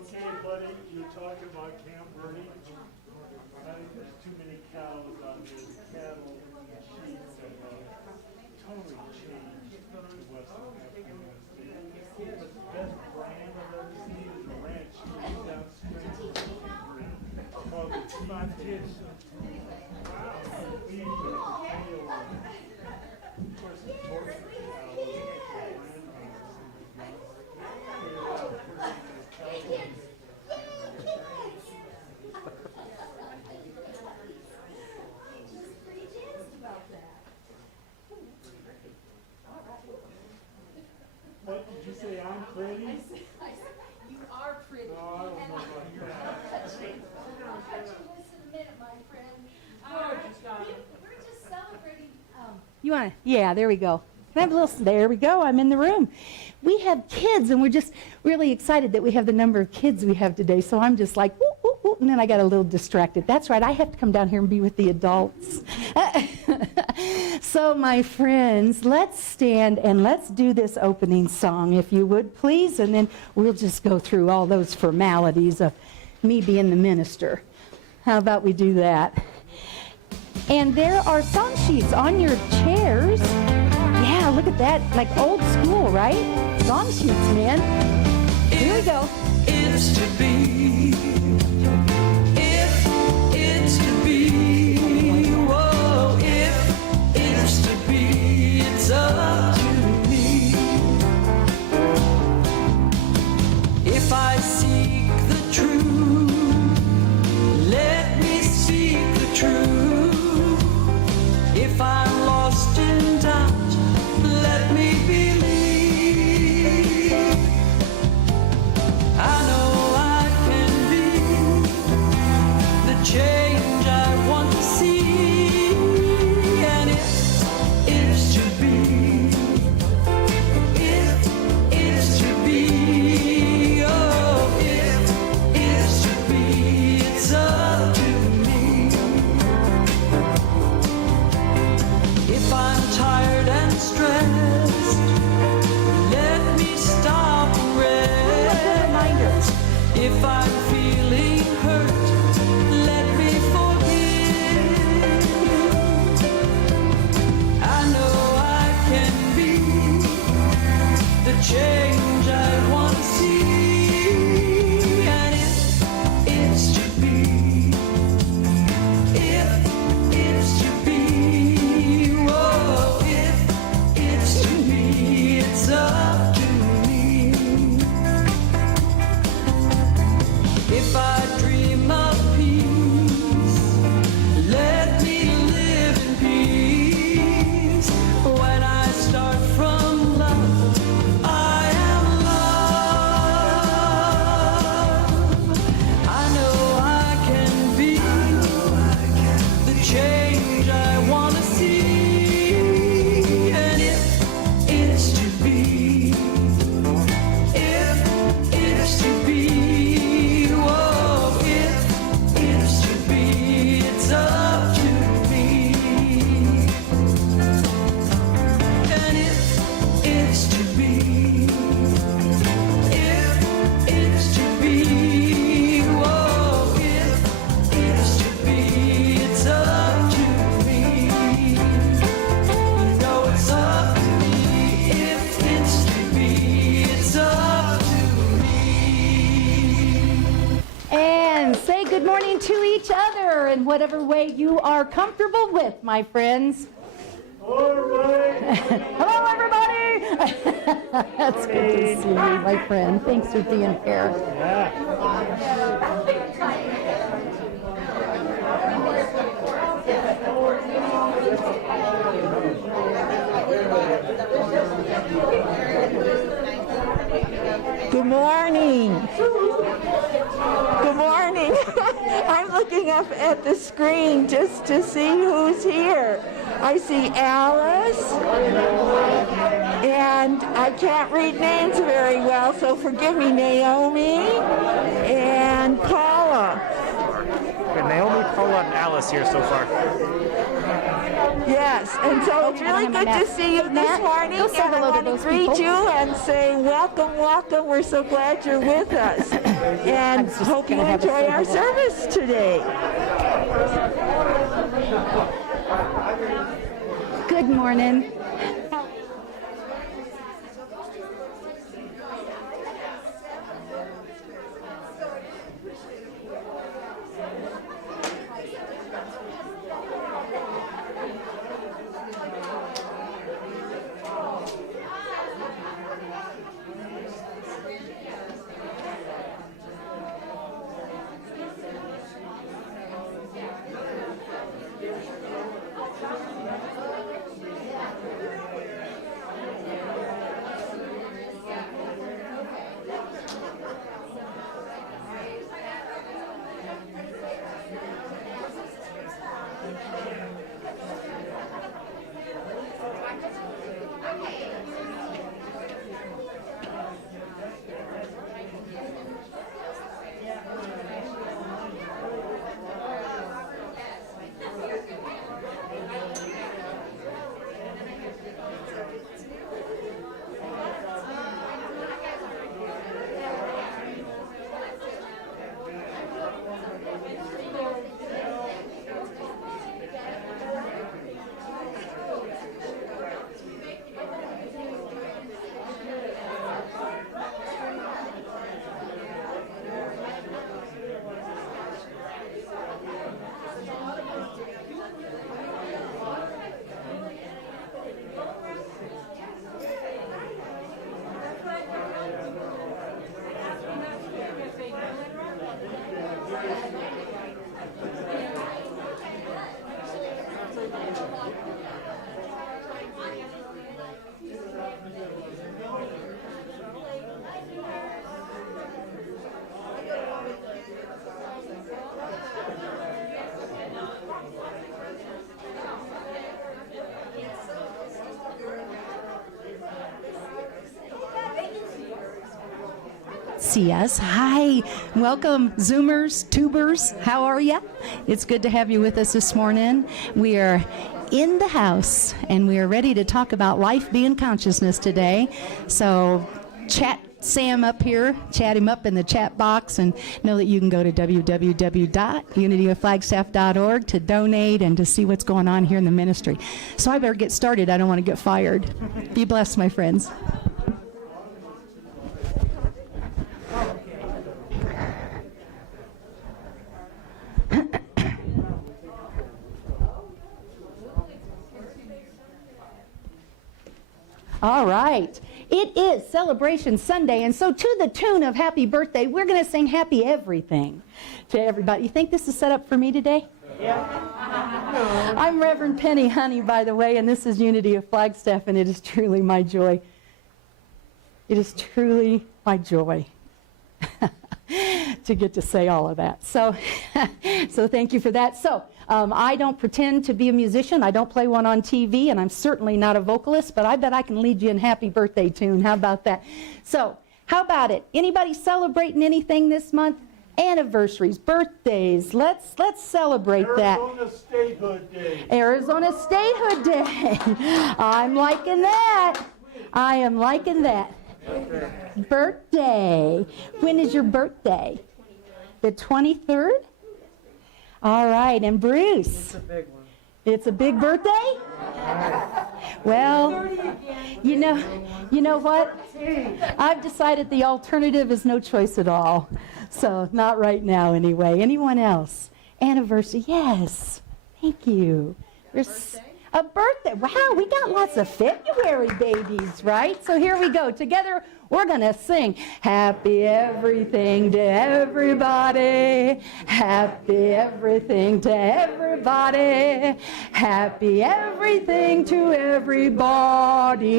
Okay, buddy, you're talking about Camp Bernie. I think there's too many cows on there. The cattle and sheep have totally changed the western Afghanistan. But the best brand I've ever seen is a ranch downstream from Bernie called the Sat Juggernauts. Wow. Beef with potato. Of course, the torture cows. What did you say? I'm pretty? You are pretty. No, I don't know about that. I'll cut you loose in a minute, my friend. We're just celebrating. You want to? Yeah, there we go. Can I have a little? There we go. I'm in the room. We have kids, and we're just really excited that we have the number of kids we have today. So I'm just like, woo, woo, woo, and then I got a little distracted. That's right. I have to come down here and be with the adults. So, my friends, let's stand and let's do this opening song, if you would, please. And then we'll just go through all those formalities of me being the minister. How about we do that? And there are song sheets on your chairs. Yeah, look at that. Like old school, right? Song sheets, man. Here we go. It's to be. If it's to be. Whoa, if it's to be. It's up to me. If I seek the truth, let me seek the truth. If I'm lost in doubt, let me believe. I know I can be the change I want to see. And if it's to be, if it's to be, oh, if it's to be, it's up to me. If I'm tired and stressed, let me stop and rest. If I'm feeling hurt, let me forgive. I know I can be the change I want to see. And if it's to be, if it's to be, whoa, if it's to be, it's up to me. If I dream of peace, let me live in peace. When I start from love, I am love. I know I can be the change I want to see. And if it's to be, if it's to be, whoa, if it's to be, it's up to me. And if it's to be, if it's to be, whoa, if it's to be, it's up to me. You know it's up to me. If it's to be, it's up to me. And say good morning to each other in whatever way you are comfortable with, my friends. All right. Hello, everybody. That's good to see you, my friend. Thanks for being here. Good morning. Good morning. I'm looking up at the screen just to see who's here. I see Alice, and I can't read names very well, so forgive me, Naomi, and Paula. Okay, Naomi, Paula, and Alice here so far. Yes, and so it's really good to see you this morning, Go say and I hello to want to those greet people. you and say welcome, welcome. We're so glad you're with us, and hope you gonna have a enjoy our syllable. service today. Good morning. See us. Hi. Welcome, Zoomers, Tubers. How are you? It's good to have you with us this morning. We are in the house, and we are ready to talk about life being consciousness today. So chat Sam up here, chat him up in the chat box, and know that you can go to www.unityofflagstaff.org to donate and to see what's going on here in the ministry. So I better get started. I don't want to get fired. Be blessed, my friends. All right. It is Celebration Sunday, and so to the tune of Happy Birthday, we're going to sing Happy Everything to everybody. You think this is set up for me today? Yeah. I'm Reverend Penny Honey, by the way, and this is Unity of Flagstaff, and it is truly my joy. It is truly my joy to get to say all of that. So, so thank you for that. So, I don't pretend to be a musician. I don't play one on TV, and I'm certainly not a vocalist, but I bet I can lead you in Happy Birthday tune. How about that? So, how about it? Anybody celebrating anything this month? Anniversaries, birthdays. Let's celebrate that. Arizona Statehood Day. Arizona Statehood Day. I'm liking that. I am liking that. Birthday. When is your birthday? The 23rd? All right, and Bruce. It's a big one. It's a big birthday? Well, you know what? I've decided the alternative is no choice at all. So, not right now anyway. Anyone else? Anniversary, yes. Thank you. There's a birthday. Wow, we got lots of February babies, right? So here we go. Together, we're going to sing Happy Everything to Everybody. Happy everything to everybody. Happy everything to everybody.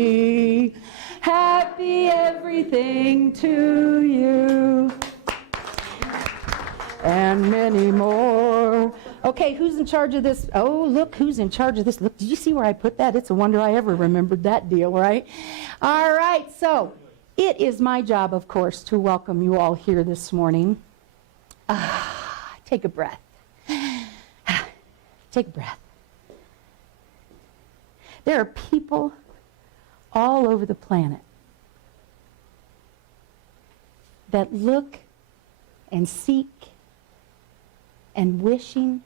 Happy everything to you. And many more. Okay, who's in charge of this? Oh, look, who's in charge of this? Look, did you see where I put that? It's a wonder I ever remembered that deal, right? All right, so it is my job, of course, to welcome you all here this morning. Take a breath. Take a breath. There are people all over the planet that look and seek and wishing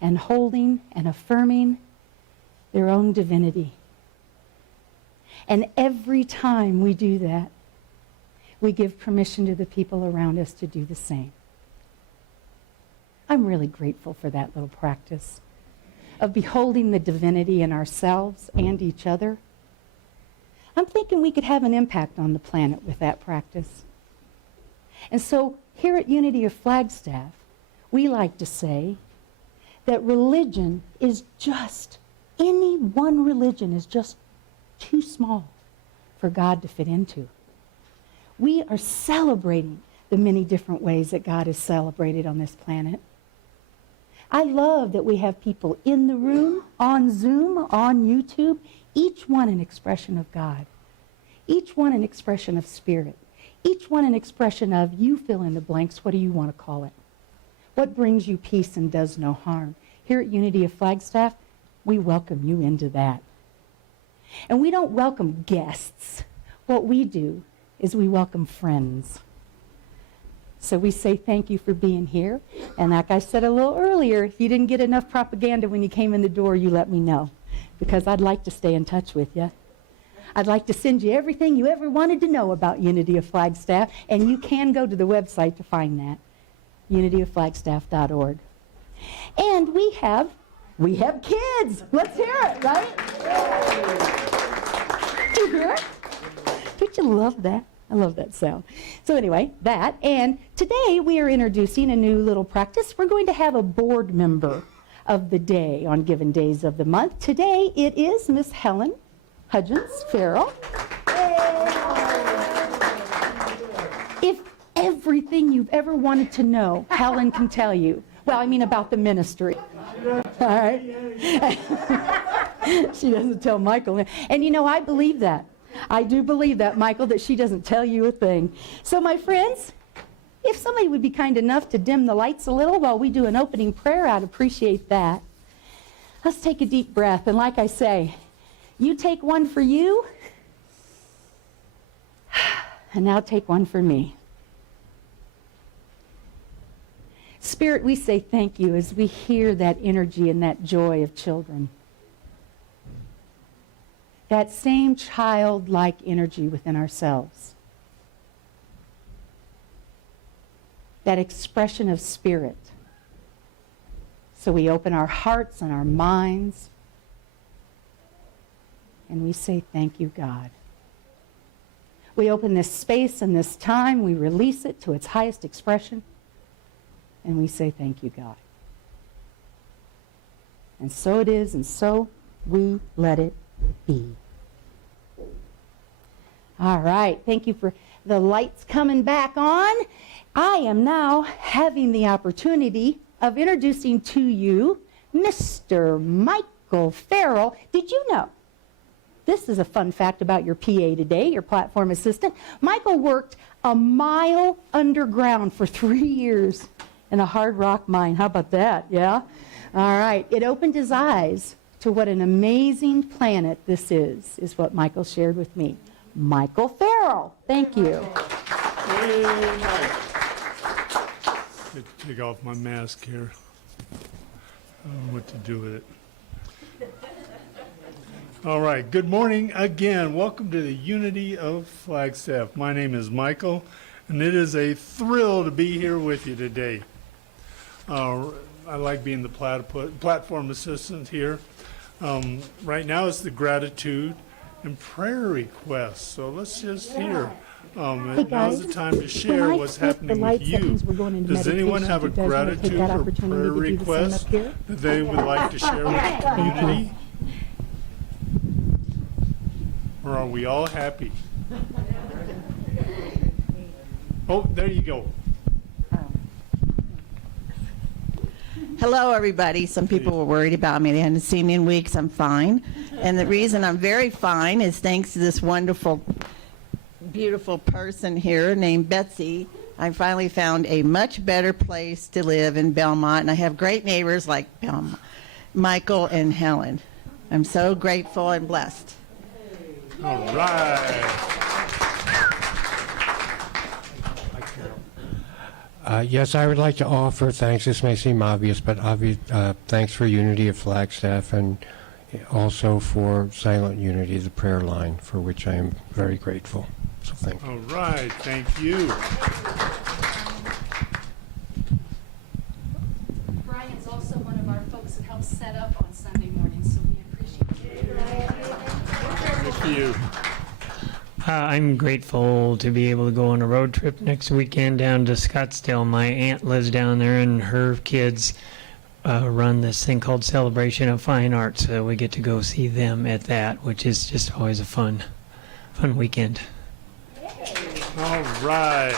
and holding and affirming their own divinity. And every time we do that, we give permission to the people around us to do the same. I'm really grateful for that little practice of beholding the divinity in ourselves and each other. I'm thinking we could have an impact on the planet with that practice. And so here at Unity of Flagstaff, we like to say that religion is just, any one religion is just too small for God to fit into. We are celebrating the many different ways that God is celebrated on this planet. I love that we have people in the room, on Zoom, on YouTube, each one an expression of God, each one an expression of spirit, each one an expression of, you fill in the blanks, what do you want to call it? What brings you peace and does no harm? Here at Unity of Flagstaff, we welcome you into that. And we don't welcome guests. What we do is we welcome friends. So we say thank you for being here. And like I said a little earlier, if you didn't get enough propaganda when you came in the door, you let me know, because I'd like to stay in touch with you. I'd like to send you everything you ever wanted to know about Unity of Flagstaff, and you can go to the website to find that, unityofflagstaff.org. And we have kids. Let's hear it, right? Do you hear it? Don't you love that? I love that sound. So anyway, that, and today we are introducing a new little practice. We're going to have a board member of the day on given days of the month. Today it is Miss Helen Hudgens Farrell. If everything you've ever wanted to know, Helen can tell you. Well, I mean about the ministry. All right? She doesn't tell Michael. And you know, I believe that. I do believe that, Michael, that she doesn't tell you a thing. So, my friends, if somebody would be kind enough to dim the lights a little while we do an opening prayer, I'd appreciate that. Let's take a deep breath. And like I say, you take one for you, and now take one for me. Spirit, we say thank you as we hear that energy and that joy of children. That same childlike energy within ourselves. That expression of spirit. So we open our hearts and our minds and we say, thank you, God. We open this space and this time, we release it to its highest expression, and we say, thank you, God. And so it is, and so we let it be. All right, thank you for the lights coming back on. I am now having the opportunity of introducing to you Mr. Michael Farrell. Did you know? This is a fun fact about your PA today, your platform assistant. Michael worked a mile underground for 3 years in a hard rock mine. How about that, yeah? All right, it opened his eyes to what an amazing planet this is what Michael shared with me. Michael Farrell, thank you. Hey, Mike. Take off my mask here. I don't know what to do with it. All right, good morning again. Welcome to the Unity of Flagstaff. My name is Michael, and it is a thrill to be here with you today. I like being the platform assistant here. Right now it's the gratitude and prayer requests. So let's just hear. Hey guys, now's the time to share what's happening with you. Does anyone have a gratitude or prayer request that they would like to share with the community? Or are we all happy? Oh, there you go. Hello, everybody. Some people were worried about me. They hadn't seen me in weeks. I'm fine. And the reason I'm very fine is thanks to this wonderful, beautiful person here named Betsy. I finally found a much better place to live in Belmont, and I have great neighbors like Michael and Helen. I'm so grateful and blessed. All right. Yes, I would like to offer thanks. This may seem obvious, but thanks for Unity of Flagstaff and also for Silent Unity, the prayer line, for which I am very grateful. So thank you. All right. Thank you. Brian's also one of our folks that helps set up on Sunday mornings, so we appreciate it. Good for you. I'm grateful to be able to go on a road trip next weekend down to Scottsdale. My aunt lives down there, and her kids run this thing called Celebration of Fine Arts. So we get to go see them at that, which is just always a fun weekend. All right.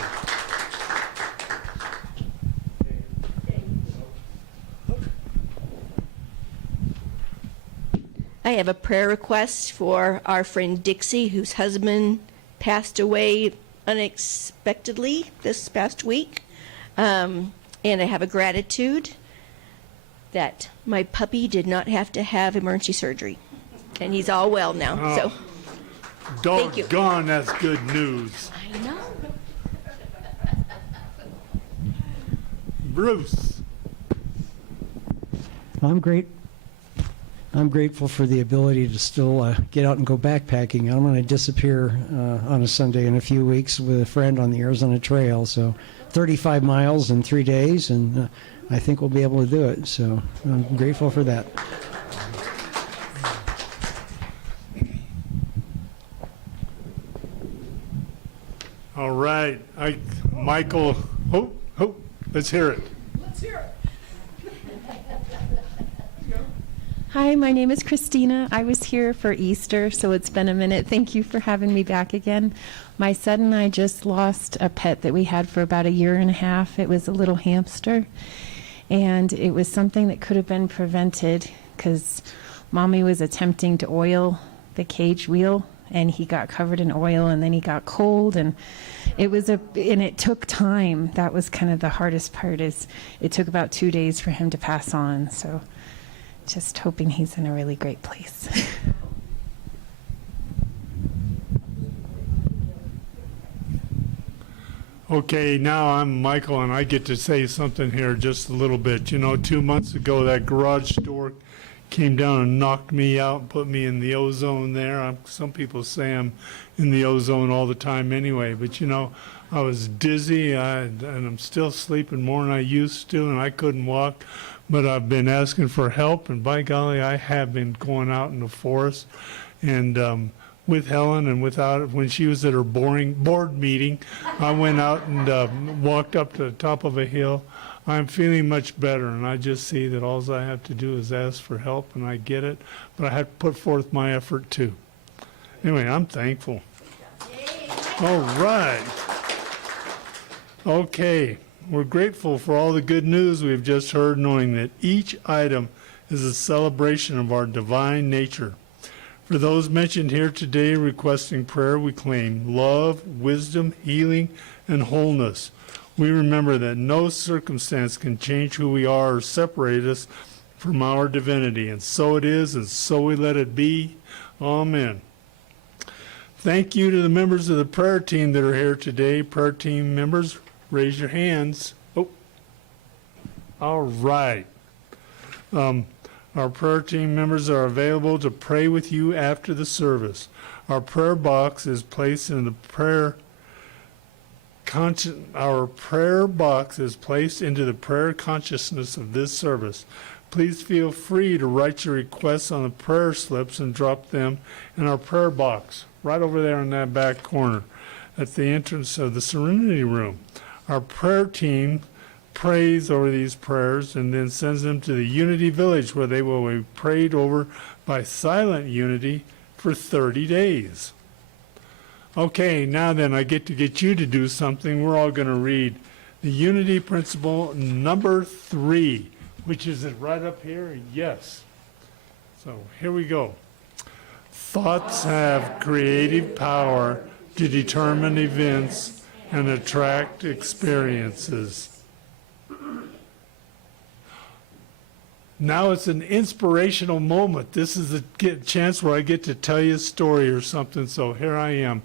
I have a prayer request for our friend Dixie, whose husband passed away unexpectedly this past week. And I have a gratitude that my puppy did not have to have emergency surgery. And he's all well now. Oh. So thank you. Doggone, that's good news. I know. Bruce. I'm grateful for the ability to still get out and go backpacking. I'm going to disappear on a Sunday in a few weeks with a friend on the Arizona Trail. So 35 miles in 3 days, and I think we'll be able to do it. So I'm grateful for that. All right. Michael. Oh, let's hear it. Hi, my name is Christina. I was here for Easter, so it's been a minute. Thank you for having me back again. My son and I just lost a pet that we had for about 1.5 years. It was a little hamster, and it was something that could have been prevented because Mommy was attempting to oil the cage wheel, and he got covered in oil, and then he got cold, and it took time. That was kind of the hardest part. Is it took about 2 days for him to pass on. So just hoping he's in a really great place. Okay, now I'm Michael, and I get to say something here just a little bit. You know, 2 months ago, that garage door came down and knocked me out and put me in the ozone there. Some people say I'm in the ozone all the time anyway, but you know, I was dizzy, and I'm still sleeping more than I used to, and I couldn't walk. But I've been asking for help, and by golly, I have been going out in the forest. And with Helen and when she was at her board meeting, I went out and walked up to the top of a hill. I'm feeling much better, and I just see that all I have to do is ask for help, and I get it. But I have to put forth my effort, too. Anyway, I'm thankful. All right. Okay. We're grateful for all the good news we've just heard, knowing that each item is a celebration of our divine nature. For those mentioned here today requesting prayer, we claim love, wisdom, healing, and wholeness. We remember that no circumstance can change who we are or separate us from our divinity. And so it is, and so we let it be. Amen. Thank you to the members of the prayer team that are here today. Prayer team members, raise your hands. Oh, all right. Our prayer team members are available to pray with you after the service. Our prayer box is placed in the our prayer box is placed into the prayer consciousness of this service. Please feel free to write your requests on the prayer slips and drop them in our prayer box right over there in that back corner at the entrance of the Serenity Room. Our prayer team prays over these prayers and then sends them to the Unity Village, where they will be prayed over by Silent Unity for 30 days. Okay, now then, I get to get you to do something. We're all going to read the Unity Principle number 3, which is it right up here? Yes. So here we go. Thoughts have creative power to determine events and attract experiences. Now it's an inspirational moment. This is a chance where I get to tell you a story or something, so here I am.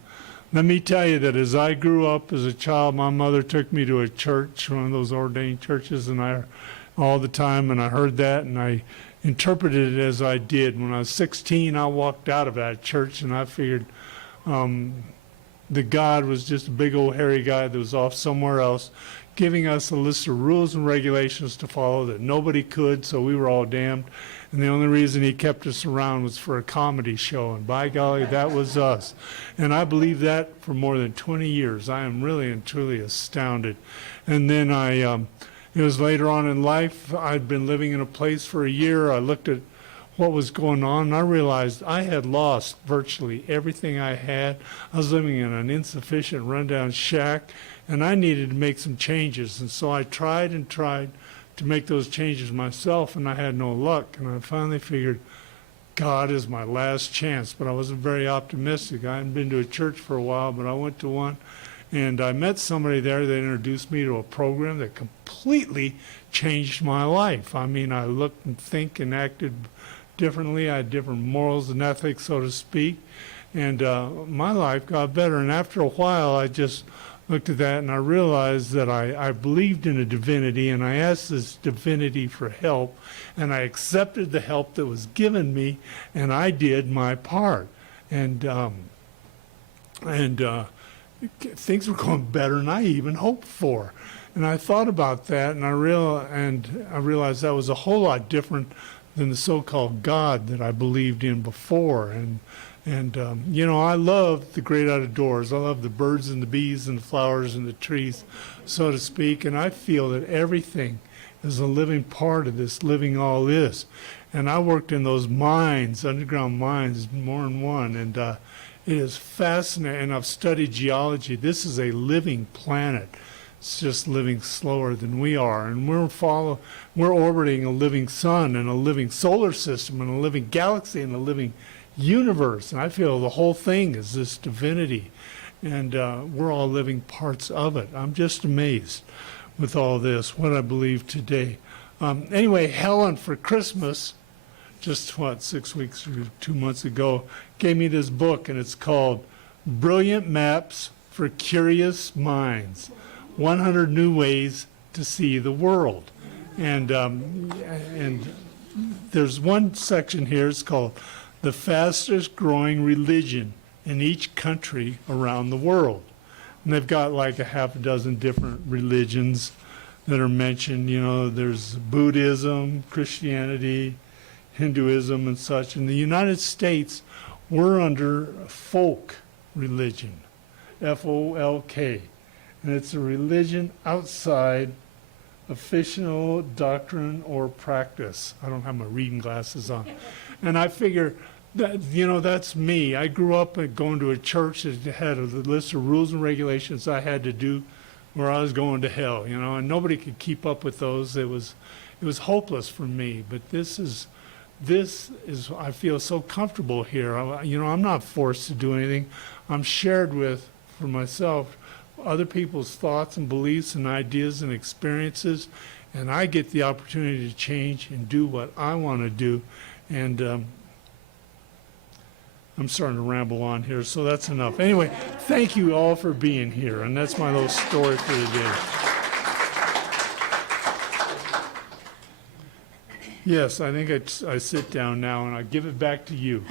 Let me tell you that as I grew up as a child, my mother took me to a church, one of those ordained churches, and all the time, and I heard that, and I interpreted it as I did. When I was 16, I walked out of that church, and I figured that God was just a big old hairy guy that was off somewhere else, giving us a list of rules and regulations to follow that nobody could, so we were all damned. And the only reason he kept us around was for a comedy show, and by golly, that was us. And I believed that for more than 20 years. I am really and truly astounded. And then it was later on in life, I'd been living in a place for a year. I looked at what was going on, and I realized I had lost virtually everything I had. I was living in an insufficient, rundown shack, and I needed to make some changes. And so I tried and tried to make those changes myself, and I had no luck. And I finally figured, God is my last chance. But I wasn't very optimistic. I hadn't been to a church for a while, but I went to one, and I met somebody there that introduced me to a program that completely changed my life. I mean, I looked and think and acted differently. I had different morals and ethics, so to speak. And my life got better. And after a while, I just looked at that and I realized that I believed in a divinity, and I asked this divinity for help, and I accepted the help that was given me, and I did my part. And things were going better than I even hoped for. And I thought about that, and I realized that was a whole lot different than the so-called God that I believed in before. And you know, I love the great outdoors. I love the birds and the bees and the flowers and the trees, so to speak. And I feel that everything is a living part of this living all is. And I worked in those mines, underground mines, more than one. And it is fascinating. And I've studied geology. This is a living planet. It's just living slower than we are. And we're orbiting a living sun and a living solar system and a living galaxy and a living universe. And I feel the whole thing is this divinity. And we're all living parts of it. I'm just amazed with all this, what I believe today. Anyway, Helen, for Christmas, just 6 weeks or 2 months ago, gave me this book, and it's called Brilliant Maps for Curious Minds, 100 New Ways to See the World. And there's one section here, it's called The Fastest Growing Religion in Each Country Around the World. And they've got like a half a dozen different religions that are mentioned. You know, there's Buddhism, Christianity, Hinduism, and such. In the United States, we're under folk religion, F-O-L-K. And it's a religion outside official doctrine or practice. I don't have my reading glasses on. And I figure that, you know, that's me. I grew up going to a church that had a list of rules and regulations I had to do or I was going to hell, you know, and nobody could keep up with those. It was hopeless for me. But this is I feel so comfortable here. You know, I'm not forced to do anything. I'm shared with, for myself, other people's thoughts and beliefs and ideas and experiences, and I get the opportunity to change and do what I want to do. And I'm starting to ramble on here, so that's enough. Anyway, thank you all for being here, and that's my little story for today. Yes, I think I sit down now, and I give it back to you.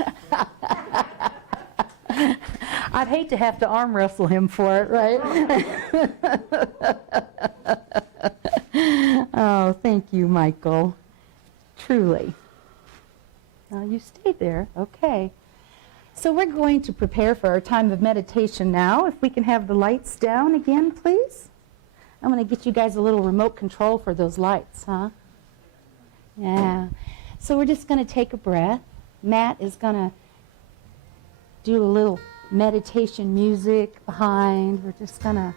I'd hate to have to arm wrestle him for it, right? Oh, thank you, Michael. Truly. Now you stay there. Okay. So we're going to prepare for our time of meditation now. If we can have the lights down again, please. I'm going to get you guys a little remote control for those lights, huh? Yeah. So we're just going to take a breath. Matt is going to do a little meditation music behind. We're just going to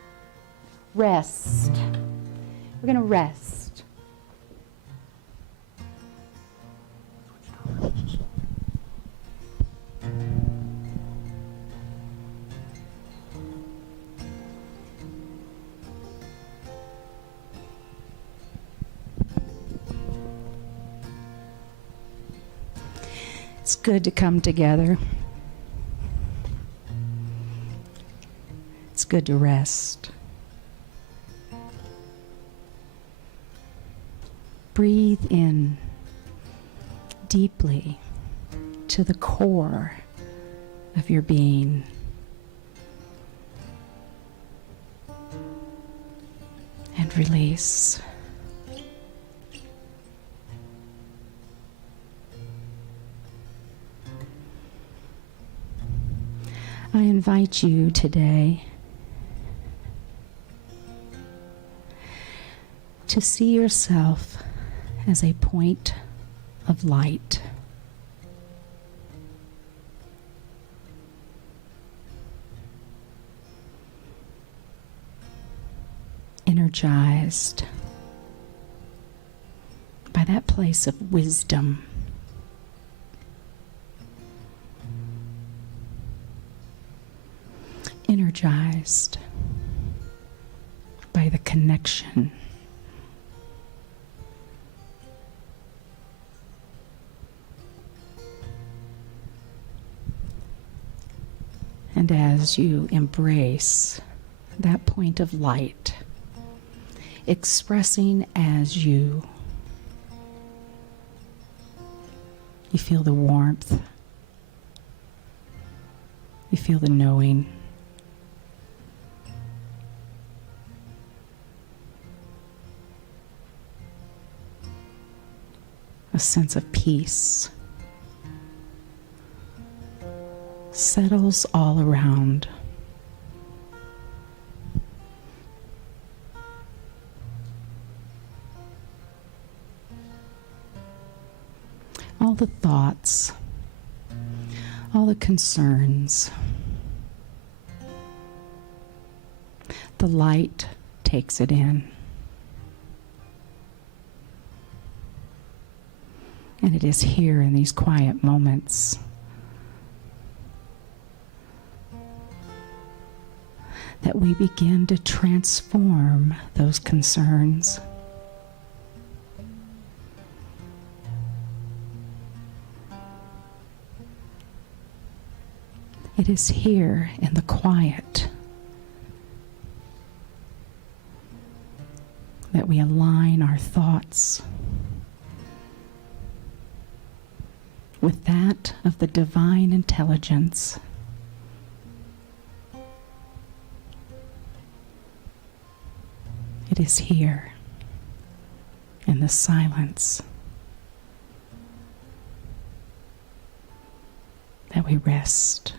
rest. We're going to rest. good to come together. It's good to rest. Breathe in deeply to the core of your being. And release. I invite you today to see yourself as a point of light. Energized by that place of wisdom. Energized by the connection. And as you embrace that point of light, expressing as you feel the warmth, you feel the knowing, a sense of peace settles all around. All the thoughts, all the concerns, the light takes it in. And it is here in these quiet moments that we begin to transform those concerns. It is here in the quiet that we align our thoughts with that of the divine intelligence. It is here in the silence that we rest.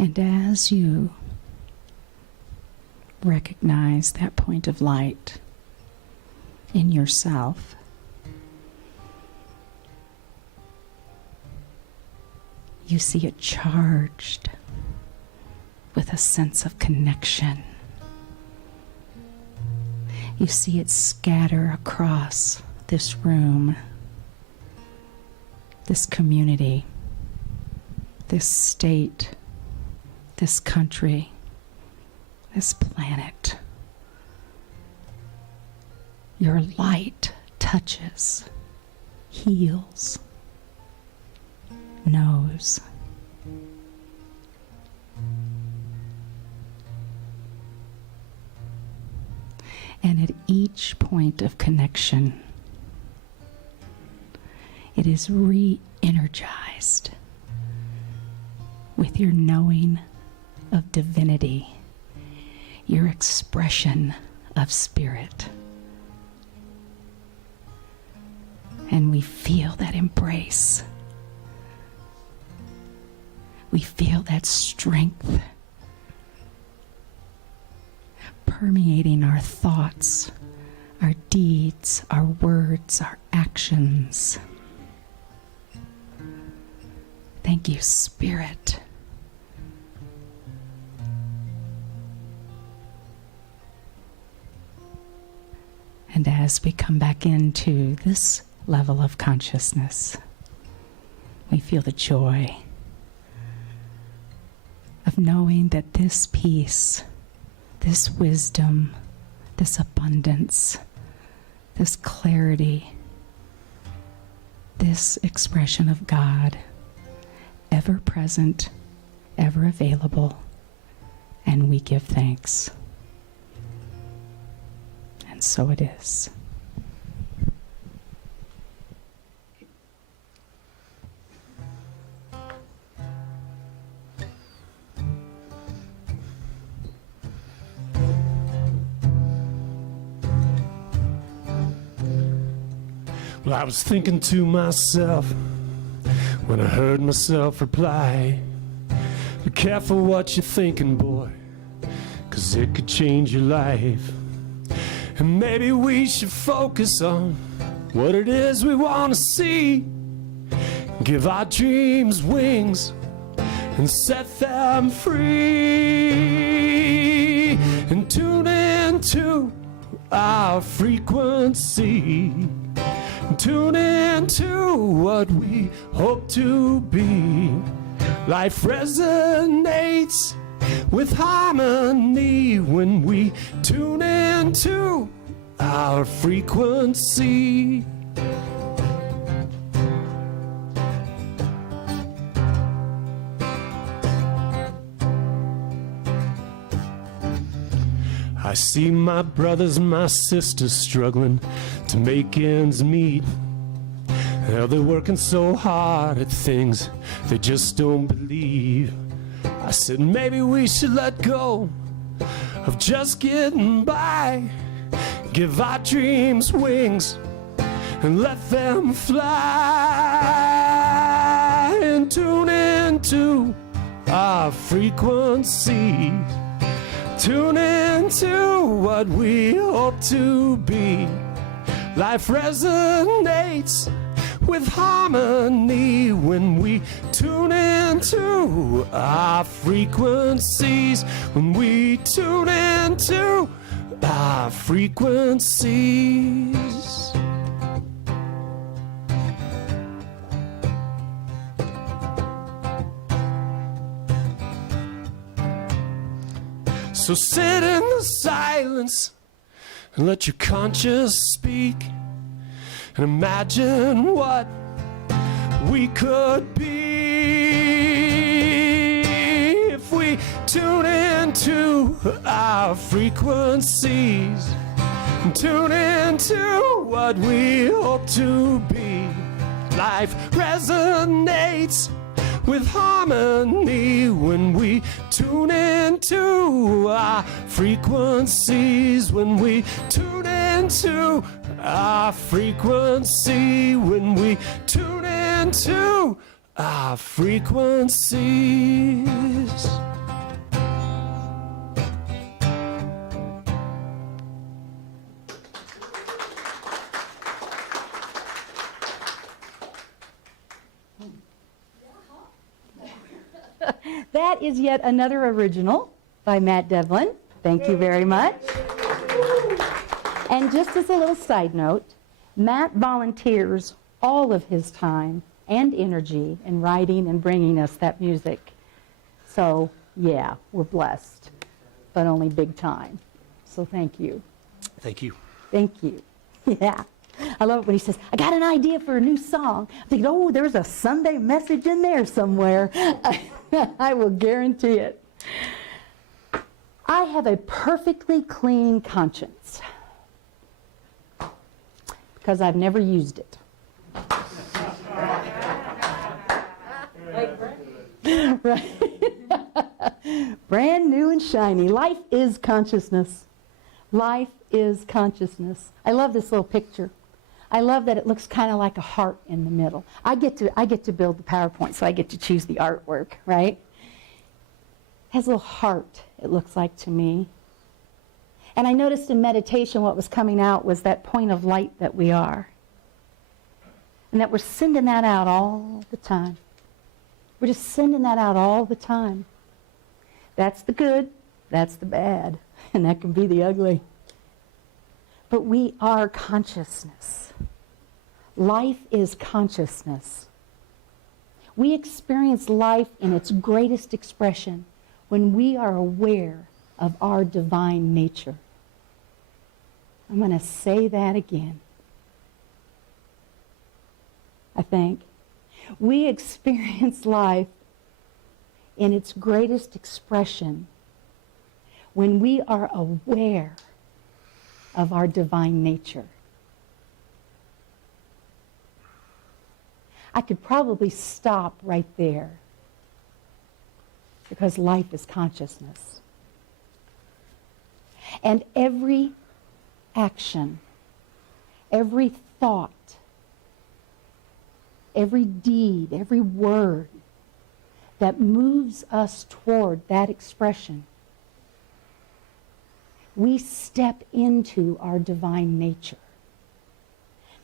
And as you recognize that point of light in yourself, you see it charged with a sense of connection. You see it scatter across this room, this community, this state, this country, this planet. Your light touches, heals, knows. And at each point of connection, it is re-energized with your knowing of divinity, your expression of spirit. And we feel that embrace. We feel that strength permeating our thoughts, our deeds, our words, our actions. Thank you, Spirit. And as we come back into this level of consciousness, we feel the joy of knowing that this peace, this wisdom, this abundance, this clarity, this expression of God, ever present, ever available, and we give thanks. And so it is. Well, I was thinking to myself when I heard myself reply, be careful what you're thinking, boy, 'cause it could change your life. And maybe we should focus on what it is we want to see, give our dreams wings and set them free, and tune into our frequency. Tune into what we hope to be. Life resonates with harmony when we tune into our frequency. I see my brothers and my sisters struggling to make ends meet. Hell, they're working so hard at things they just don't believe. I said maybe we should let go of just getting by, give our dreams wings and let them fly, and tune into our frequencies. Tune into what we hope to be. Life resonates with harmony when we tune into our frequencies. When we tune into our frequencies. So sit in the silence and let your conscience speak, and imagine what we could be if we tune into our frequencies, and tune into what we hope to be. Life resonates with harmony when we tune into our frequencies. When we tune into our frequency. When we tune into our frequencies. That is yet another original by Matt Devlin. Thank you very much. And just as a little side note, Matt volunteers all of his time and energy in writing and bringing us that music. So, yeah, we're blessed, but only big time. So thank you. Thank you. Thank you. Yeah. I love it when he says, I got an idea for a new song. I'm thinking, oh, there's a Sunday message in there somewhere. I will guarantee it. I have a perfectly clean conscience. because I've never used it. Right. Brand new and shiny. Life is consciousness. Life is consciousness. I love this little picture. I love that it looks kind of like a heart in the middle. I get to build the PowerPoint, so I get to choose the artwork, right? It has a little heart, it looks like to me. And I noticed in meditation what was coming out was that point of light that we are. And that we're sending that out all the time. We're just sending that out all the time. That's the good, that's the bad, and that can be the ugly. But we are consciousness. Life is consciousness. We experience life in its greatest expression when we are aware of our divine nature. I'm going to say that again. I think. We experience life in its greatest expression when we are aware of our divine nature. I could probably stop right there because life is consciousness. And every action, every thought, every deed, every word that moves us toward that expression, we step into our divine nature.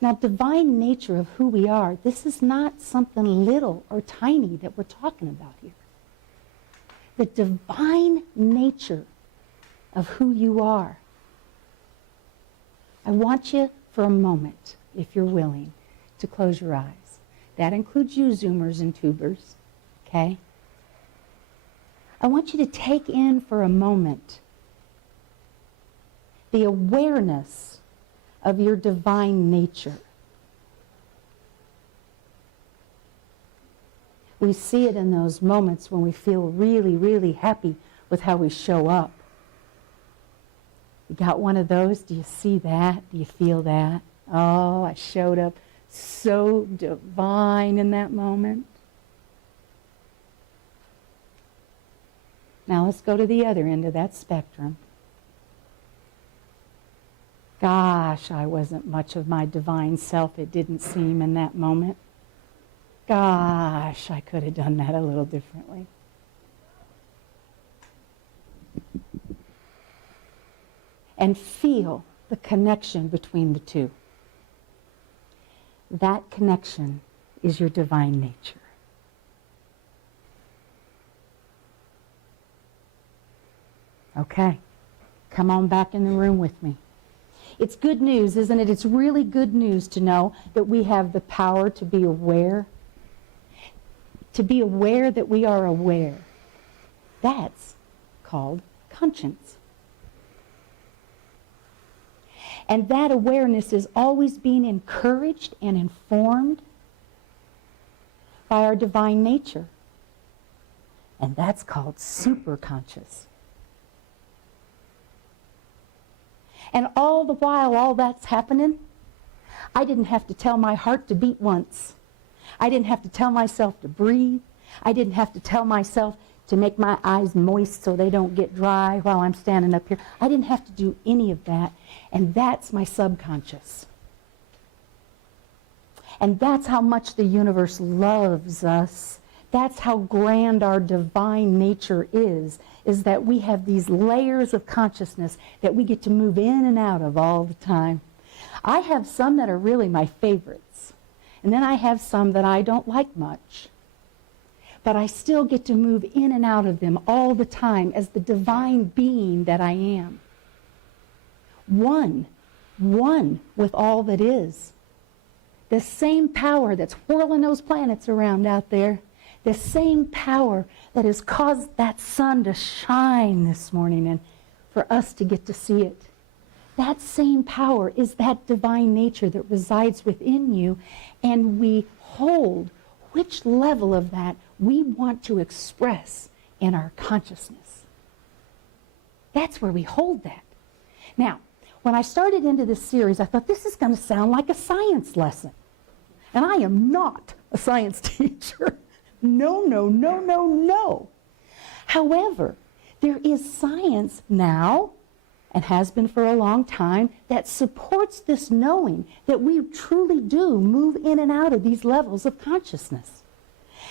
Now, divine nature of who we are, this is not something little or tiny that we're talking about here. The divine nature of who you are. I want you for a moment, if you're willing, to close your eyes. That includes you Zoomers and tubers, okay? I want you to take in for a moment the awareness of your divine nature. We see it in those moments when we feel really, really happy with how we show up. You got one of those? Do you see that? Do you feel that? Oh, I showed up so divine in that moment. Now let's go to the other end of that spectrum. Gosh, I wasn't much of my divine self, it didn't seem in that moment. Gosh, I could have done that a little differently. And feel the connection between the two. That connection is your divine nature. Okay, come on back in the room with me. It's good news, isn't it? It's really good news to know that we have the power to be aware. To be aware that we are aware. That's called conscience. And that awareness is always being encouraged and informed by our divine nature. And that's called superconscious. And all the while all that's happening, I didn't have to tell my heart to beat once. I didn't have to tell myself to breathe. I didn't have to tell myself to make my eyes moist so they don't get dry while I'm standing up here. I didn't have to do any of that. And that's my subconscious. And that's how much the universe loves us. That's how grand our divine nature is that we have these layers of consciousness that we get to move in and out of all the time. I have some that are really my favorites. And then I have some that I don't like much. But I still get to move in and out of them all the time as the divine being that I am. One with all that is. The same power that's whirling those planets around out there, the same power that has caused that sun to shine this morning and for us to get to see it. That same power is that divine nature that resides within you, and we hold which level of that we want to express in our consciousness. That's where we hold that. Now, when I started into this series, I thought this is going to sound like a science lesson. And I am not a science teacher. No, no, no, no, no. However, there is science now, and has been for a long time, that supports this knowing that we truly do move in and out of these levels of consciousness.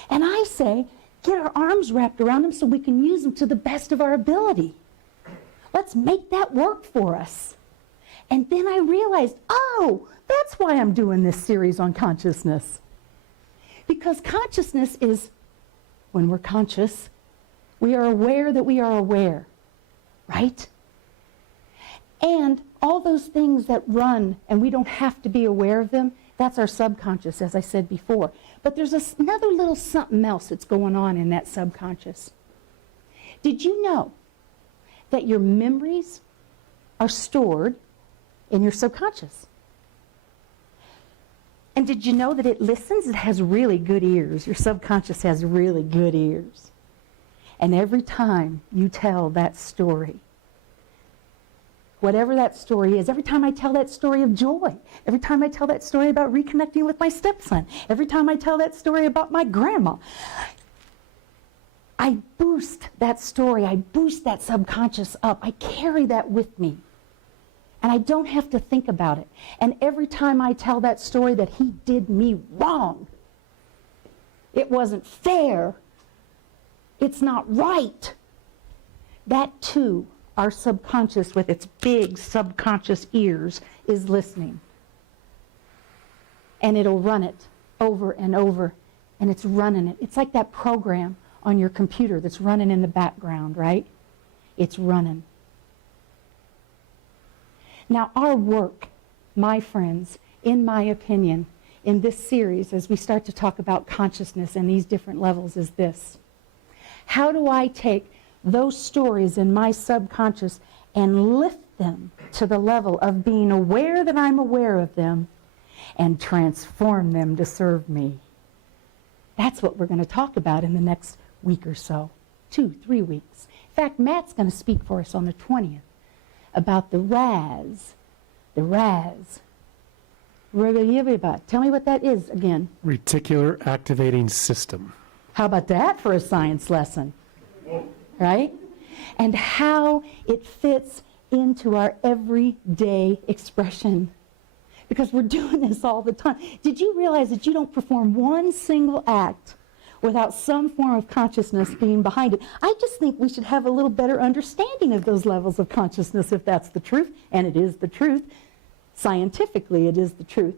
And I say, get our arms wrapped around them so we can use them to the best of our ability. Let's make that work for us. And then I realized, oh, that's why I'm doing this series on consciousness. Because consciousness is, when we're conscious, we are aware that we are aware, right? And all those things that run, and we don't have to be aware of them, that's our subconscious, as I said before. But there's another little something else that's going on in that subconscious. Did you know that your memories are stored in your subconscious? And did you know that it listens? It has really good ears. Your subconscious has really good ears. And every time you tell that story, whatever that story is, every time I tell that story of joy, every time I tell that story about reconnecting with my stepson, every time I tell that story about my grandma, I boost that story, I boost that subconscious up. I carry that with me. And I don't have to think about it. And every time I tell that story that he did me wrong, it wasn't fair, it's not right, that too, our subconscious with its big subconscious ears is listening. And it'll run it over and over, and it's running it. It's like that program on your computer that's running in the background, right? It's running. Now, our work, my friends, in my opinion, in this series, as we start to talk about consciousness and these different levels, is this. How do I take those stories in my subconscious and lift them to the level of being aware that I'm aware of them and transform them to serve me? That's what we're going to talk about in the next week or so, 2-3 weeks. In fact, Matt's going to speak for us on the 20th about the RAS. The RAS. Tell me what that is again. Reticular activating system. How about that for a science lesson? Right? And how it fits into our everyday expression. Because we're doing this all the time. Did you realize that you don't perform one single act without some form of consciousness being behind it? I just think we should have a little better understanding of those levels of consciousness if that's the truth, and it is the truth. Scientifically, it is the truth.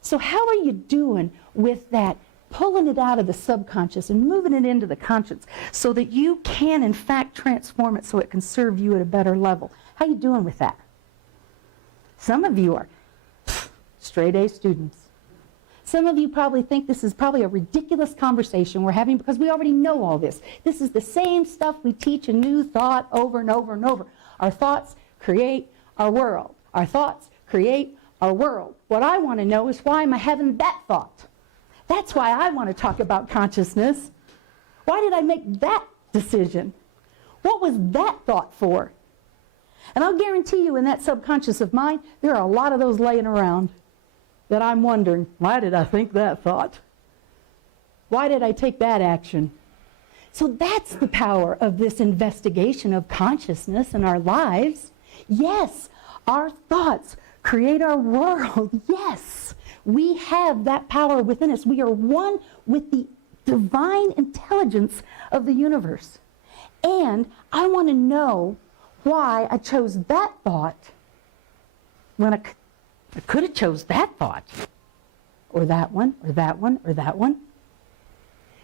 So how are you doing with that, pulling it out of the subconscious and moving it into the conscious so that you can, in fact, transform it so it can serve you at a better level? How are you doing with that? Some of you are straight A students. Some of you probably think this is probably a ridiculous conversation we're having because we already know all this. This is the same stuff we teach a new thought over and over and over. Our thoughts create our world. Our thoughts create our world. What I want to know is, why am I having that thought? That's why I want to talk about consciousness. Why did I make that decision? What was that thought for? And I'll guarantee you, in that subconscious of mine, there are a lot of those laying around that I'm wondering, why did I think that thought? Why did I take that action? So that's the power of this investigation of consciousness in our lives. Yes, our thoughts create our world. Yes, we have that power within us. We are one with the divine intelligence of the universe. And I want to know why I chose that thought when I could have chose that thought, or that one, or that one, or that one.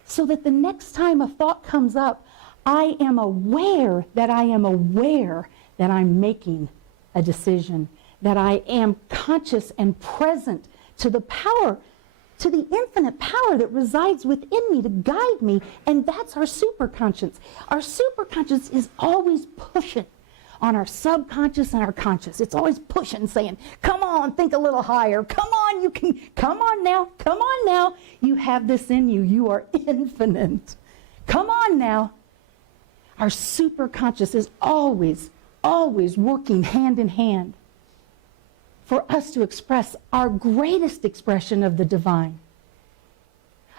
So that the next time a thought comes up, I am aware that I'm making a decision, that I am conscious and present to the power, to the infinite power that resides within me to guide me, and that's our superconscious. Our superconscious is always pushing on our subconscious and our conscious. It's always pushing, saying, come on, think a little higher. Come on, you can, come on now. You have this in you. You are infinite. Come on now. Our superconscious is always always working hand in hand for us to express our greatest expression of the divine.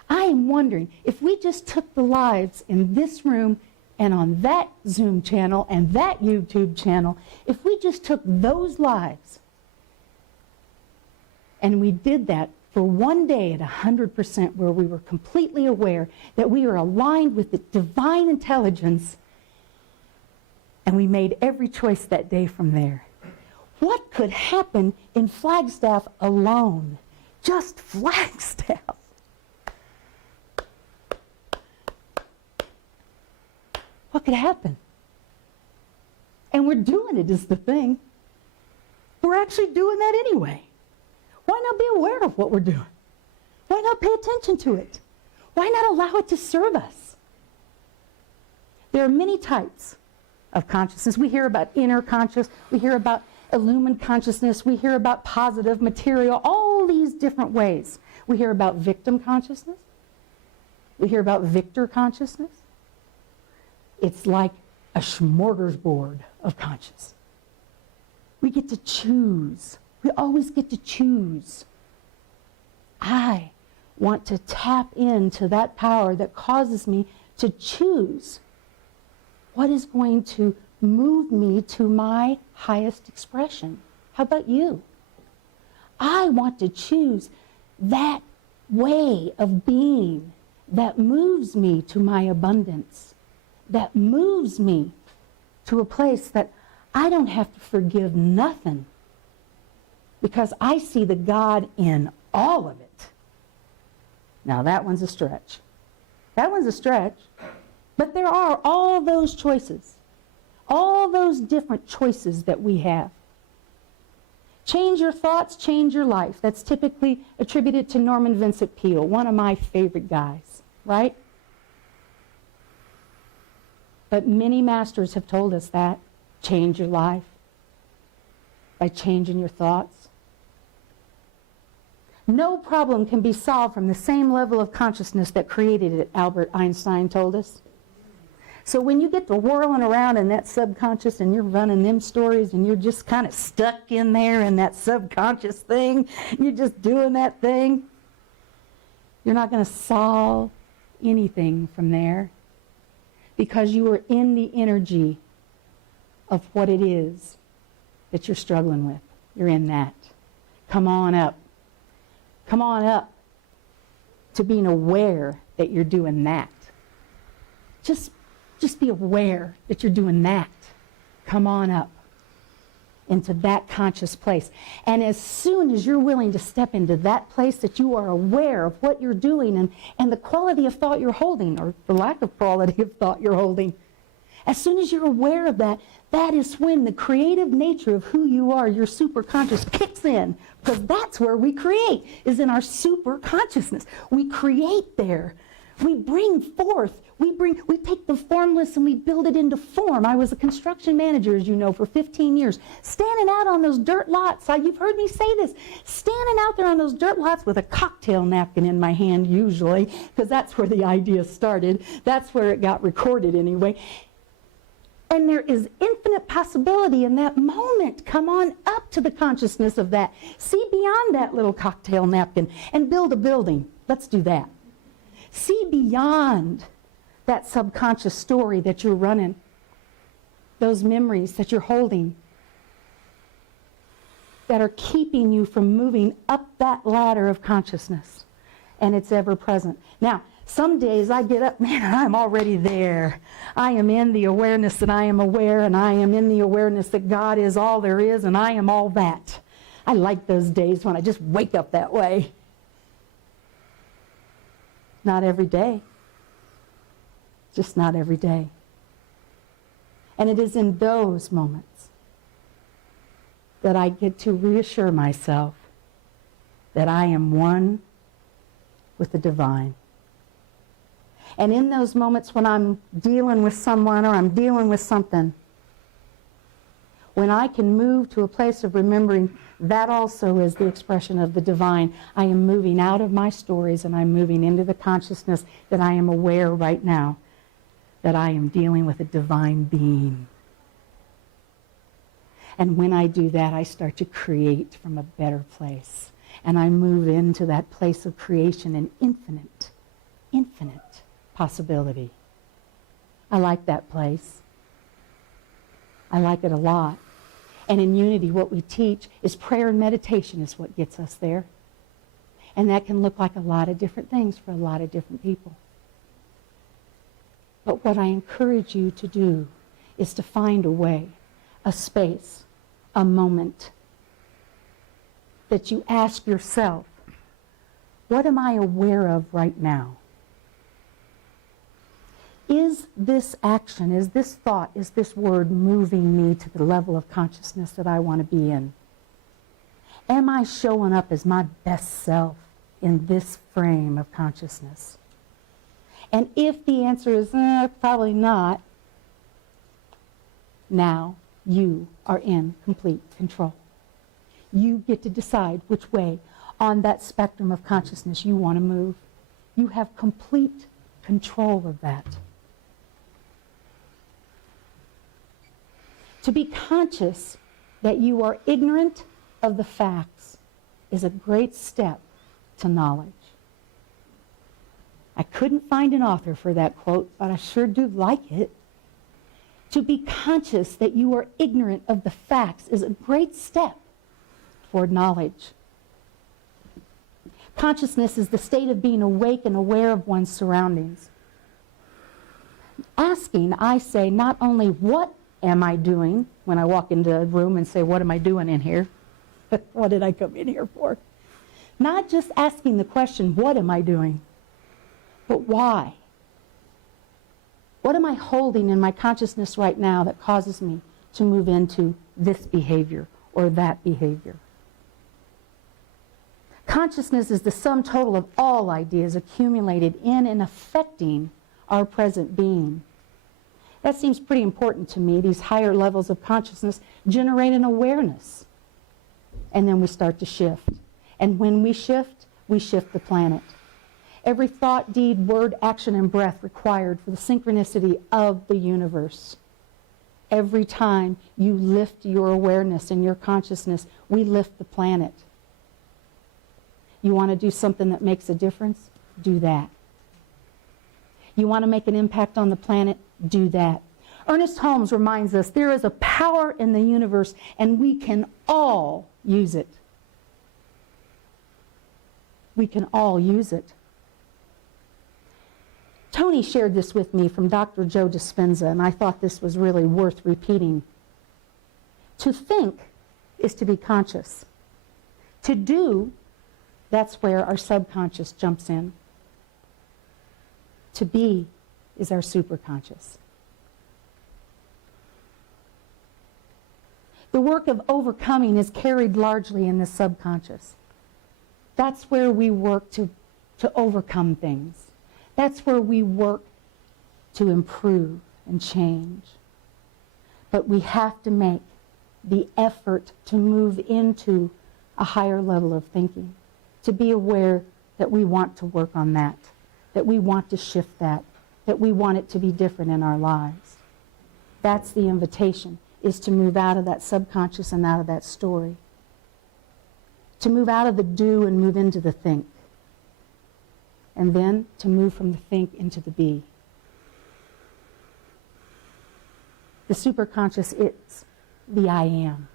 I am wondering if we just took the lives in this room and on that Zoom channel and that YouTube channel, if we just took those lives and we did that for one day at 100%, where we were completely aware that we are aligned with the divine intelligence, and we made every choice that day from there. What could happen in Flagstaff alone? Just Flagstaff. What could happen? And we're doing it is the thing. We're actually doing that anyway. Why not be aware of what we're doing? Why not pay attention to it? Why not allow it to serve us? There are many types of consciousness. We hear about inner conscious, we hear about illumined consciousness, we hear about positive material, all these different ways. We hear about victim consciousness. We hear about victor consciousness. It's like a smorgasbord of conscious. We get to choose. We always get to choose. I want to tap into that power that causes me to choose what is going to move me to my highest expression. How about you? I want to choose that way of being that moves me to my abundance, that moves me to a place that I don't have to forgive nothing, because I see the God in all of it. Now that one's a stretch. That one's a stretch. But there are all those choices, all those different choices that we have. Change your thoughts, change your life. That's typically attributed to Norman Vincent Peale, one of my favorite guys, right? But many masters have told us that. Change your life by changing your thoughts. No problem can be solved from the same level of consciousness that created it, Albert Einstein told us. So when you get to whirling around in that subconscious and you're running them stories and you're just kind of stuck in there in that subconscious thing, you're just doing that thing, you're not going to solve anything from there, because you are in the energy of what it is that you're struggling with. You're in that. Come on up. Come on up to being aware that you're doing that. Just be aware that you're doing that. Come on up into that conscious place. And as soon as you're willing to step into that place that you are aware of what you're doing and the quality of thought you're holding, or the lack of quality of thought you're holding, as soon as you're aware of that, that is when the creative nature of who you are, your superconscious, kicks in. Because that's where we create, is in our superconsciousness. We create there. We bring forth. We take the formless and we build it into form. I was a construction manager, as you know, for 15 years. Standing out on those dirt lots. You've heard me say this. Standing out there on those dirt lots with a cocktail napkin in my hand, usually, because that's where the idea started. That's where it got recorded anyway. And there is infinite possibility in that moment. Come on up to the consciousness of that. See beyond that little cocktail napkin and build a building. Let's do that. See beyond that subconscious story that you're running, those memories that you're holding that are keeping you from moving up that ladder of consciousness. And it's ever present. Now, some days I get up, man, and I'm already there. I am in the awareness that I am aware, and I am in the awareness that God is all there is, and I am all that. I like those days when I just wake up that way. Not every day. Just not every day. And it is in those moments that I get to reassure myself that I am one with the divine. And in those moments when I'm dealing with someone or I'm dealing with something, when I can move to a place of remembering that also is the expression of the divine, I am moving out of my stories and I'm moving into the consciousness that I am aware right now that I am dealing with a divine being. And when I do that, I start to create from a better place. And I move into that place of creation and infinite possibility. I like that place. I like it a lot. And in Unity, what we teach is prayer and meditation is what gets us there. And that can look like a lot of different things for a lot of different people. But what I encourage you to do is to find a way, a space, a moment that you ask yourself, what am I aware of right now? Is this action, is this thought, is this word moving me to the level of consciousness that I want to be in? Am I showing up as my best self in this frame of consciousness? And if the answer is probably not, now you are in complete control. You get to decide which way on that spectrum of consciousness you want to move. You have complete control of that. To be conscious that you are ignorant of the facts is a great step to knowledge. I couldn't find an author for that quote, but I sure do like it. To be conscious that you are ignorant of the facts is a great step toward knowledge. Consciousness is the state of being awake and aware of one's surroundings. Asking, I say, not only what am I doing when I walk into a room and say, what am I doing in here? What did I come in here for? Not just asking the question, what am I doing? But why? What am I holding in my consciousness right now that causes me to move into this behavior or that behavior? Consciousness is the sum total of all ideas accumulated in and affecting our present being. That seems pretty important to me. These higher levels of consciousness generate an awareness. And then we start to shift. And when we shift the planet. Every thought, deed, word, action, and breath required for the synchronicity of the universe. Every time you lift your awareness and your consciousness, we lift the planet. You want to do something that makes a difference? Do that. You want to make an impact on the planet? Do that. Ernest Holmes reminds us there is a power in the universe and we can all use it. We can all use it. Tony shared this with me from Dr. Joe Dispenza, and I thought this was really worth repeating. To think is to be conscious. To do, that's where our subconscious jumps in. To be is our superconscious. The work of overcoming is carried largely in the subconscious. That's where we work to overcome things. That's where we work to improve and change. But we have to make the effort to move into a higher level of thinking, to be aware that we want to work on that we want to shift that we want it to be different in our lives. That's the invitation, is to move out of that subconscious and out of that story. To move out of the do and move into the think. And then to move from the think into the be. The superconscious is the I am.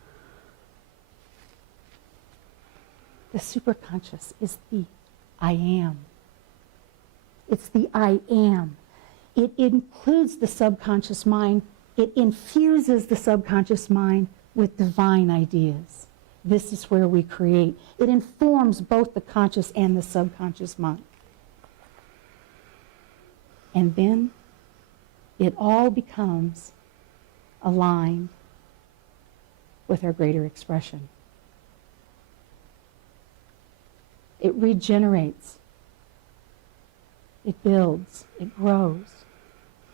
The superconscious is the I am. It's the I am. It includes the subconscious mind. It infuses the subconscious mind with divine ideas. This is where we create. It informs both the conscious and the subconscious mind. And then it all becomes aligned with our greater expression. It regenerates. It builds. It grows.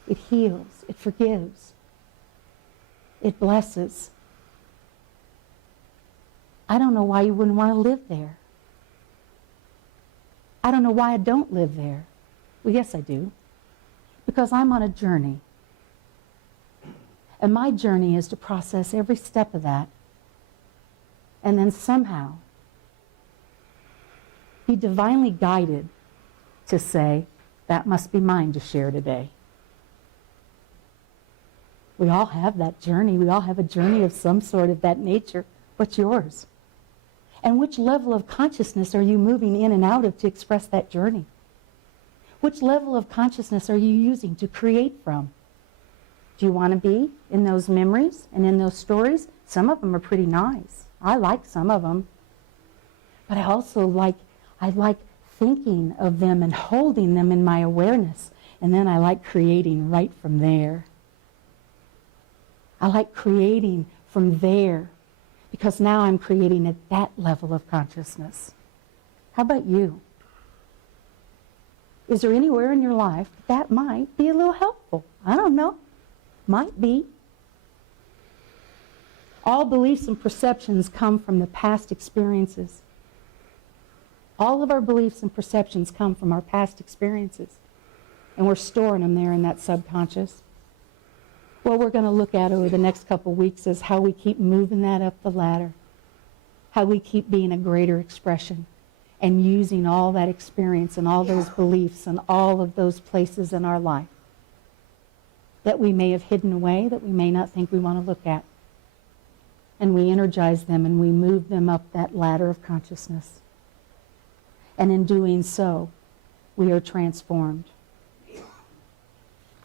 It heals. It forgives. It blesses. I don't know why you wouldn't want to live there. I don't know why I don't live there. Well, yes, I do. Because I'm on a journey. And my journey is to process every step of that and then somehow be divinely guided to say, that must be mine to share today. We all have that journey. We all have a journey of some sort of that nature. What's yours? And which level of consciousness are you moving in and out of to express that journey? Which level of consciousness are you using to create from? Do you want to be in those memories and in those stories? Some of them are pretty nice. I like some of them. But I also like thinking of them and holding them in my awareness. And then I like creating right from there. I like creating from there because now I'm creating at that level of consciousness. How about you? Is there anywhere in your life that might be a little helpful? I don't know. Might be. All beliefs and perceptions come from the past experiences. All of our beliefs and perceptions come from our past experiences. And we're storing them there in that subconscious. What we're going to look at over the next couple weeks is how we keep moving that up the ladder. How we keep being a greater expression and using all that experience and all those beliefs and all of those places in our life that we may have hidden away, that we may not think we want to look at. And we energize them and we move them up that ladder of consciousness. And in doing so, we are transformed.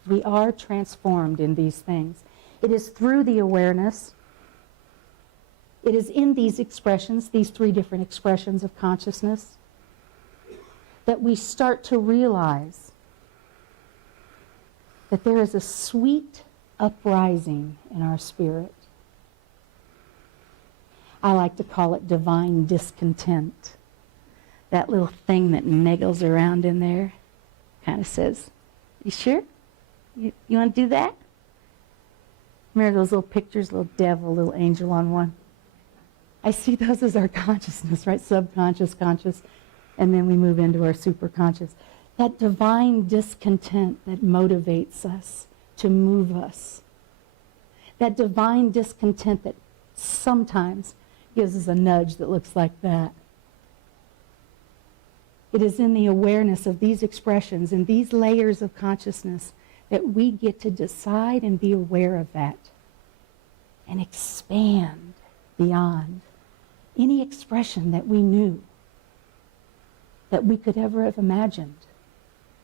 We are transformed in these things. It is through the awareness. It is in these expressions, these three different expressions of consciousness, that we start to realize that there is a sweet uprising in our spirit. I like to call it divine discontent. That little thing that niggles around in there kind of says, you sure? You want to do that? Remember those little pictures, little devil, little angel on one? I see those as our consciousness, right? Subconscious, conscious, and then we move into our superconscious. That divine discontent that motivates us to move us. That divine discontent that sometimes gives us a nudge that looks like that. It is in the awareness of these expressions and these layers of consciousness that we get to decide and be aware of that and expand beyond any expression that we knew that we could ever have imagined.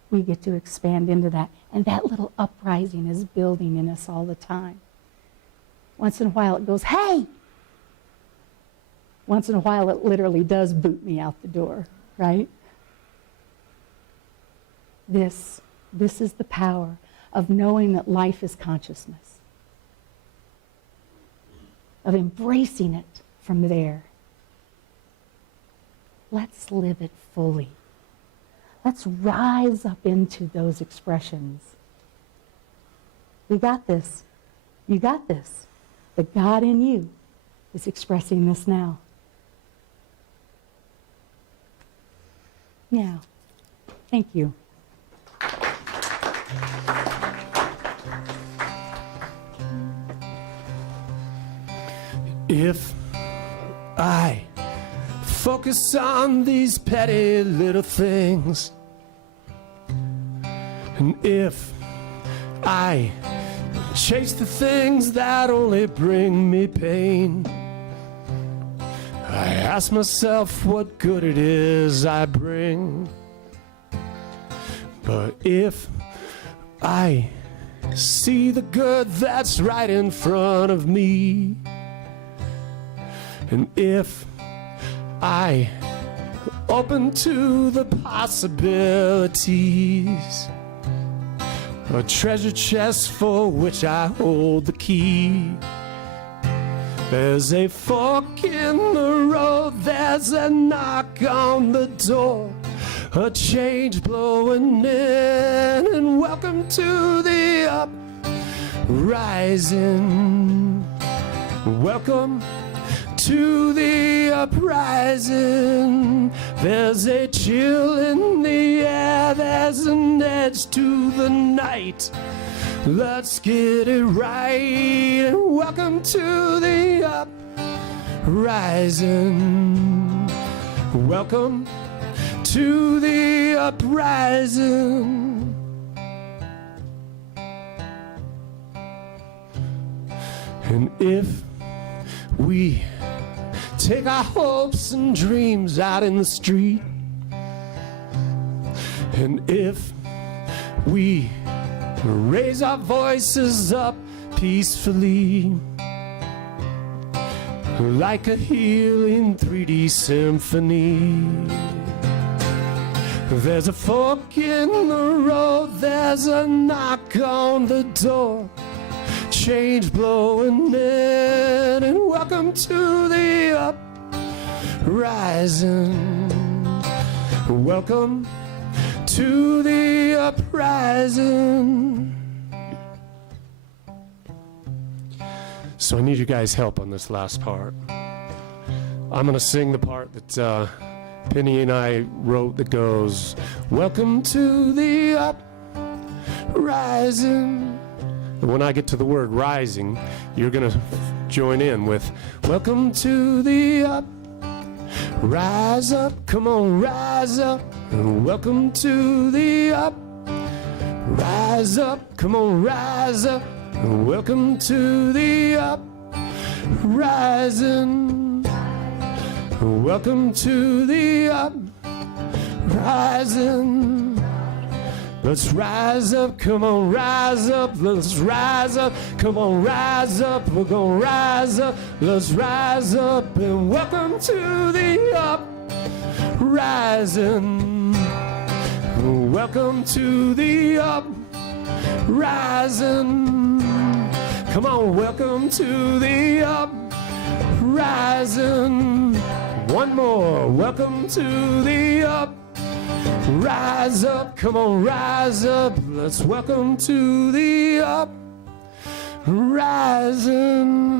We get to expand into that. And that little uprising is building in us all the time. Once in a while it goes, hey! Once in a while it literally does boot me out the door, right? This is the power of knowing that life is consciousness, of embracing it from there. Let's live it fully. Let's rise up into those expressions. We got this. You got this. The God in you is expressing this now. Now, thank you. If I focus on these petty little things, and if I chase the things that only bring me pain, I ask myself what good it is I bring. But if I see the good that's right in front of me, and if I open to the possibilities, a treasure chest for which I hold the key, there's a fork in the road, there's a knock on the door, a change blowing in, and welcome to the uprising. Welcome to the uprising. There's a chill in the air, there's an edge to the night. Let's get it right, and welcome to the rising. Welcome to the uprising. And if we take our hopes and dreams out in the street, and if we raise our voices up peacefully, like a healing 3D symphony, there's a fork in the road, there's a knock on the door, change blowing in, and welcome to the uprising. Welcome to the uprising. So I need you guys' help on this last part. I'm going to sing the part that Penny and I wrote that goes, welcome to the uprising. And when I get to the word rising, you're going to join in with, welcome to the rise up, come on, rise up. And welcome to the rise up, come on, rise up. And welcome to the uprising. Welcome to the uprising. Let's rise up, come on, rise up. Let's rise up, come on, rise up. We're gonna rise up, let's rise up. And welcome to the uprising. Welcome to the uprising. Come on, welcome to the uprising. One more, welcome to the rise up, come on, rise up. Let's welcome to the uprising.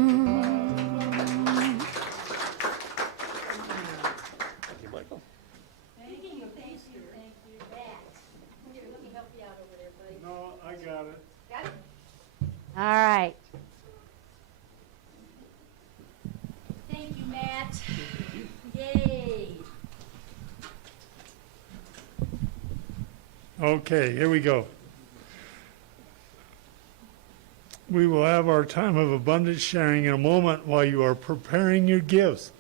No, I got it. All right. Thank you, Matt. Yay. Okay, here we go. We will have our time of abundant sharing in a moment while you are preparing your gifts.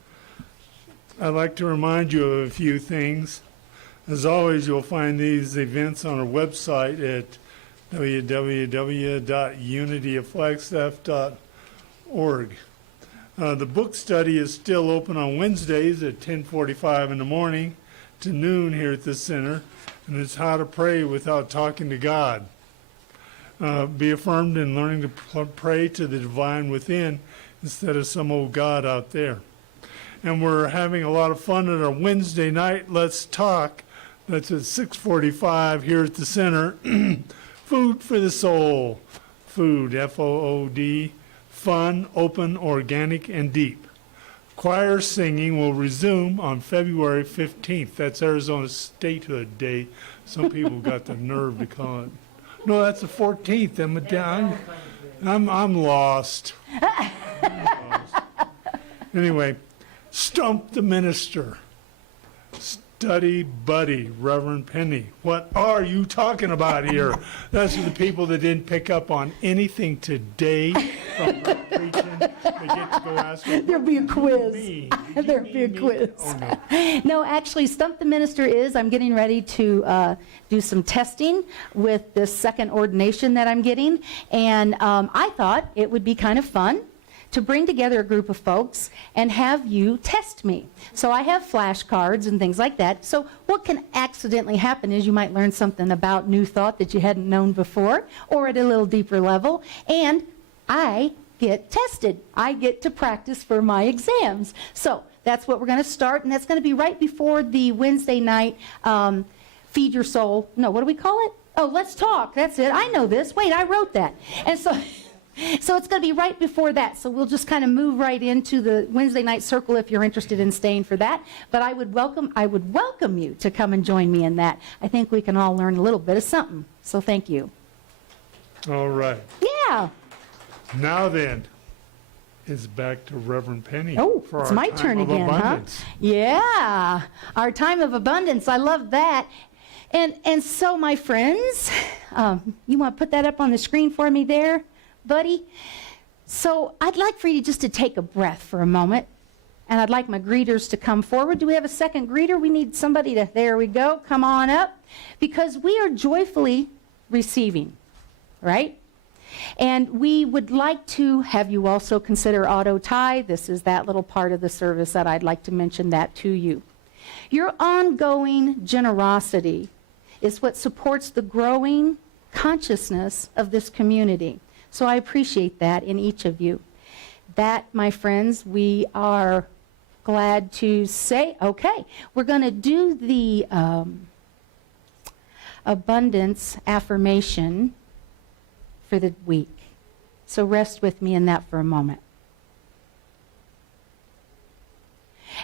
I'd like to remind you of a few things. As always, you'll find these events on our website at www.unityofflagstaff.org. The book study is still open on Wednesdays at 10:45 in the morning to noon here at the center, and it's how to pray without talking to God. Be affirmed in learning to pray to the divine within instead of some old God out there. And we're having a lot of fun at our Wednesday night Let's Talk. That's at 6:45 here at the center. Food for the soul. Food, F-O-O-D, fun, open, organic, and deep. Choir singing will resume on February 15th. That's Arizona Statehood Day. Some people got the nerve to call it. No, that's the 14th. I'm lost. Anyway, Stump the Minister. Study buddy, Reverend Penny. What are you talking about here? That's for the people that didn't pick up on anything today from her preaching. They get to go ask her, There'll be a quiz. There'll be a me? quiz. Oh, no. No, actually, Stump the Minister is, I'm getting ready to do some testing with this second ordination that I'm getting. And I thought it would be kind of fun to bring together a group of folks and have you test me. So I have flashcards and things like that. So what can accidentally happen is you might learn something about New Thought that you hadn't known before, or at a little deeper level, and I get tested. I get to practice for my exams. So that's what we're going to start, and that's going to be right before the Wednesday night Feed Your Soul. No, what do we call it? Oh, Let's Talk. That's it. I know this. Wait, I wrote that. And so it's going to be right before that. So we'll just kind of move right into the Wednesday night circle if you're interested in staying for that. But I would welcome you to come and join me in that. I think we can all learn a little bit of something. So thank you. All right. Yeah. Now then, is back to Reverend Penny. Oh, for it's our my time turn of again, abundance. huh? Yeah, our time of abundance. I love that. And so, my friends, you want to put that up on the screen for me there, buddy? So I'd like for you just to take a breath for a moment. And I'd like my greeters to come forward. Do we have a second greeter? We need somebody to, there we go, come on up. Because we are joyfully receiving, right? And we would like to have you also consider auto tie. This is that little part of the service that I'd like to mention that to you. Your ongoing generosity is what supports the growing consciousness of this community. So I appreciate that in each of you. That, my friends, we are glad to say, okay, we're going to do the abundance affirmation for the week. So rest with me in that for a moment.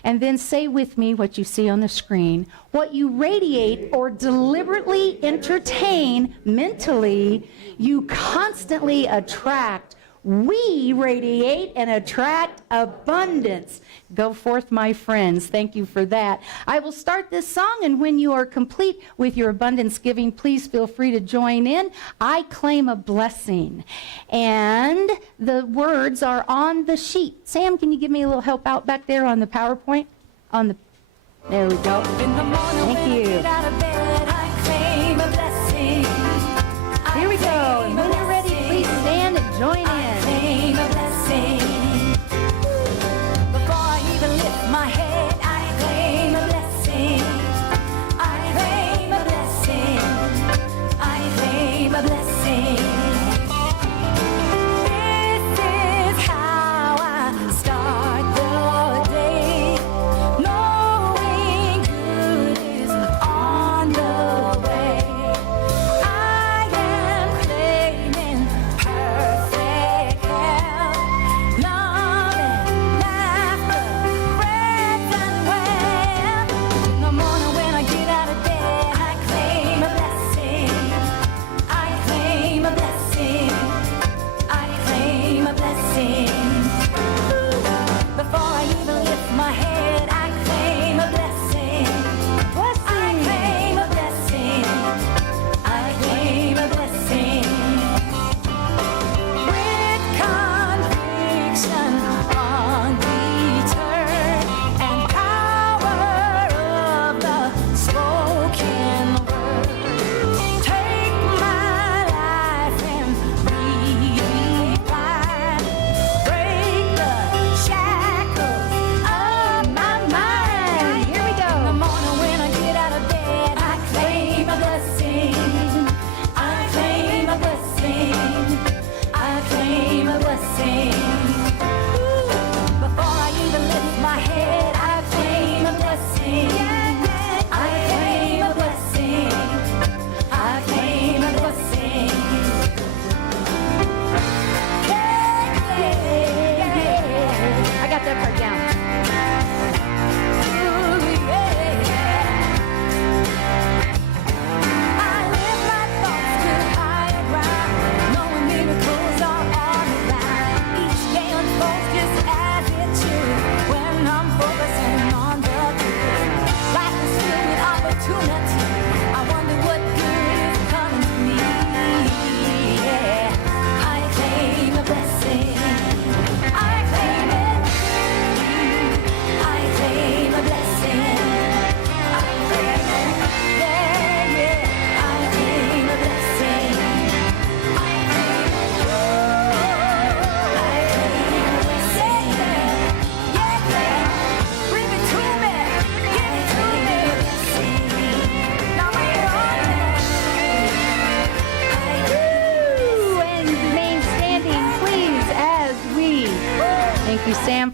And then say with me what you see on the screen. What you radiate or deliberately entertain mentally, you constantly attract. We radiate and attract abundance. Go forth, my friends. Thank you for that. I will start this song, and when you are complete with your abundance giving, please feel free to join in. I claim a blessing. And the words are on the sheet. Sam, can you give me a little help out back there on the PowerPoint? There we go. Thank you. Here we go. And when you're ready, please stand and join in.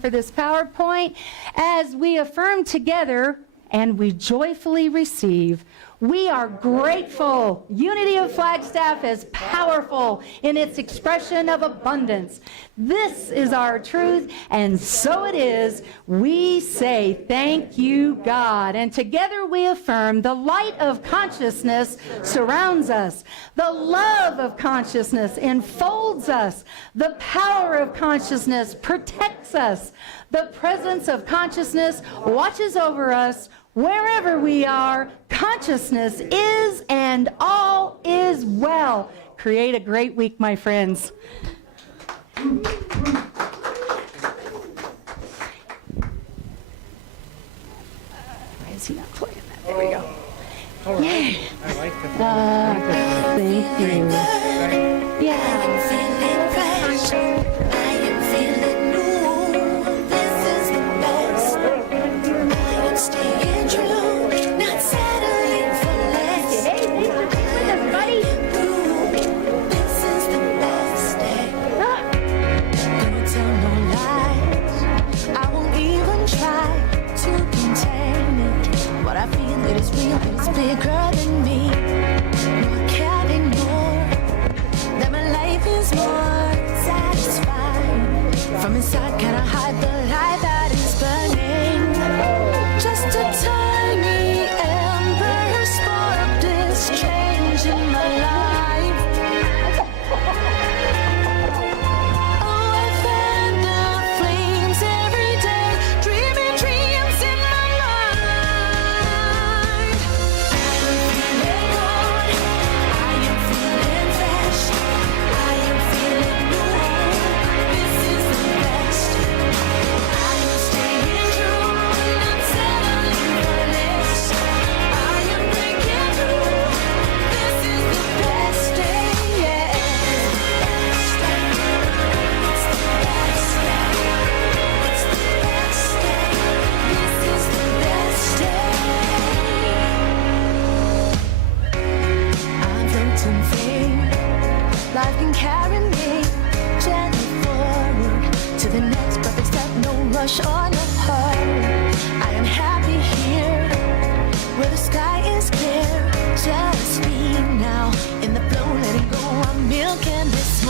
For this PowerPoint, as we affirm together and we joyfully receive, We are grateful. Unity of Flagstaff is powerful in its expression of abundance. This is our truth, and so it is. We say thank you, God. And together we affirm the light of consciousness surrounds us. The love of consciousness enfolds us. The power of consciousness protects us. The presence of consciousness watches over us. Wherever we are, consciousness is and all is well. Create a great week, my friends. Why is he not playing that? There we go. All right. I like the Thank you. Yeah. Staying true, not settling for less. Hey, thanks for being with us, buddy. This is the best day. Gonna tell no lies. I won't even try to contain it. What I feel it is real, it's bigger than me. No, I can't ignore that my life is more satisfying. From inside, can I hide the light that is burning? Just a tiny ember spark this change in my life. Oh, I fan the flames every day, dreaming dreams in my mind. I am feeling good, I am feeling fresh, I am feeling new. This is the best. I am staying true, not settling for less. I am breaking through. This is the best day, yeah. It's the best day. It's the best day. This is the best day. I'm floating free. Life can carry me gently forward to the next perfect step. No rush or no hurry. I am happy here where the sky is clear. Just be now in the flow, letting go. I'm milking this